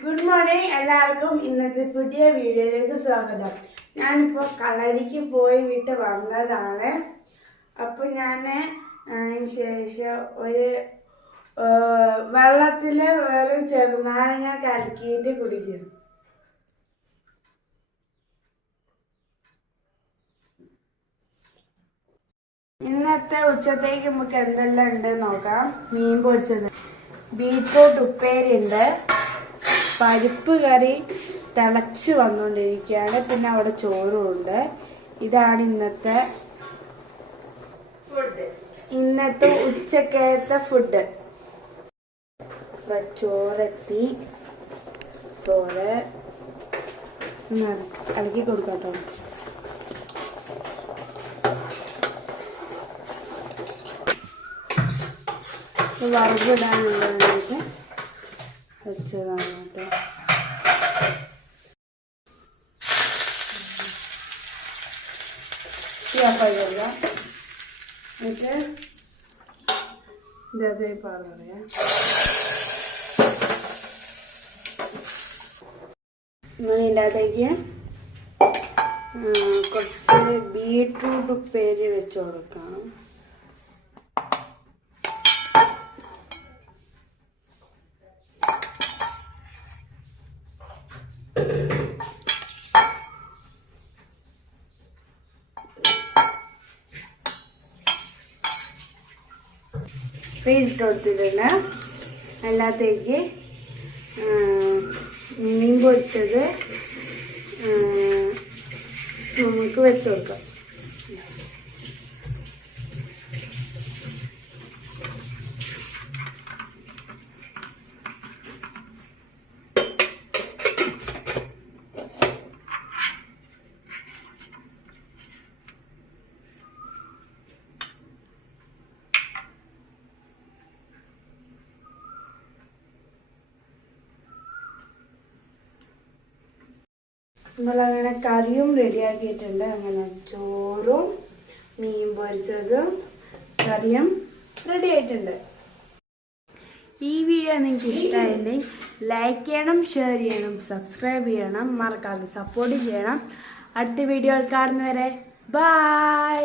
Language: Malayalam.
ഗുഡ് മോർണിംഗ് എല്ലാവർക്കും ഇന്നത്തെ പുതിയ വീഡിയോയിലേക്ക് സ്വാഗതം. ഞാനിപ്പോൾ കളരിക്ക് പോയി വിട്ട് വന്നതാണ്. അപ്പോൾ ഞാൻ ശേഷം ഒരു വെള്ളത്തിൽ വേറെ ചെറുനാരങ്ങ കലക്കിയിട്ട് കുടിക്കും. ഇന്നത്തെ ഉച്ചത്തേക്ക് നമുക്ക് എന്തെല്ലാം ഉണ്ട് നോക്കാം. മീൻ പൊരിച്ചത്, ബീറ്റ്റൂട്ട് ഉപ്പേരി ഉണ്ട്, പരിപ്പ് കറി തിളച്ച് വന്നുകൊണ്ടിരിക്കുകയാണ്, പിന്നെ അവിടെ ചോറും ഉണ്ട്. ഇതാണ് ഇന്നത്തെ ഉച്ചക്കത്തെ ഫുഡ്. ചോറെത്തി തോരെ ഇളക്കി കൊടുക്കാട്ടോ. വറുവിടാനുള്ളത് വെച്ചതാണ് കേട്ടോ. എന്നിട്ട് ഇതേ പറയാ ഇതിൻ്റെ അകത്തേക്ക് കുറച്ച് ബീറ്റ്റൂട്ട് ഉപ്പേരി വെച്ച് കൊടുക്കാം. ഇട്ട് കൊടുത്തിട്ടുണ്ട്. അതിനകത്തേക്ക് മീൻ പൊരിച്ചത് നമുക്ക് വെച്ച് കൊടുക്കാം. നമ്മളങ്ങനെ കറിയും റെഡിയാക്കിയിട്ടുണ്ട്. അങ്ങനെ ചോറും മീൻ പൊരിച്ചതും കറിയും റെഡി ആയിട്ടുണ്ട്. ഈ വീഡിയോ നിങ്ങൾക്ക് ഇഷ്ടമായില്ലെങ്കിൽ ലൈക്ക് ചെയ്യണം, ഷെയർ ചെയ്യണം, സബ്സ്ക്രൈബ് ചെയ്യണം, മറക്കാതെ സപ്പോർട്ട് ചെയ്യണം. അടുത്ത വീഡിയോയിൽ കാണുന്നവരെ ബൈ.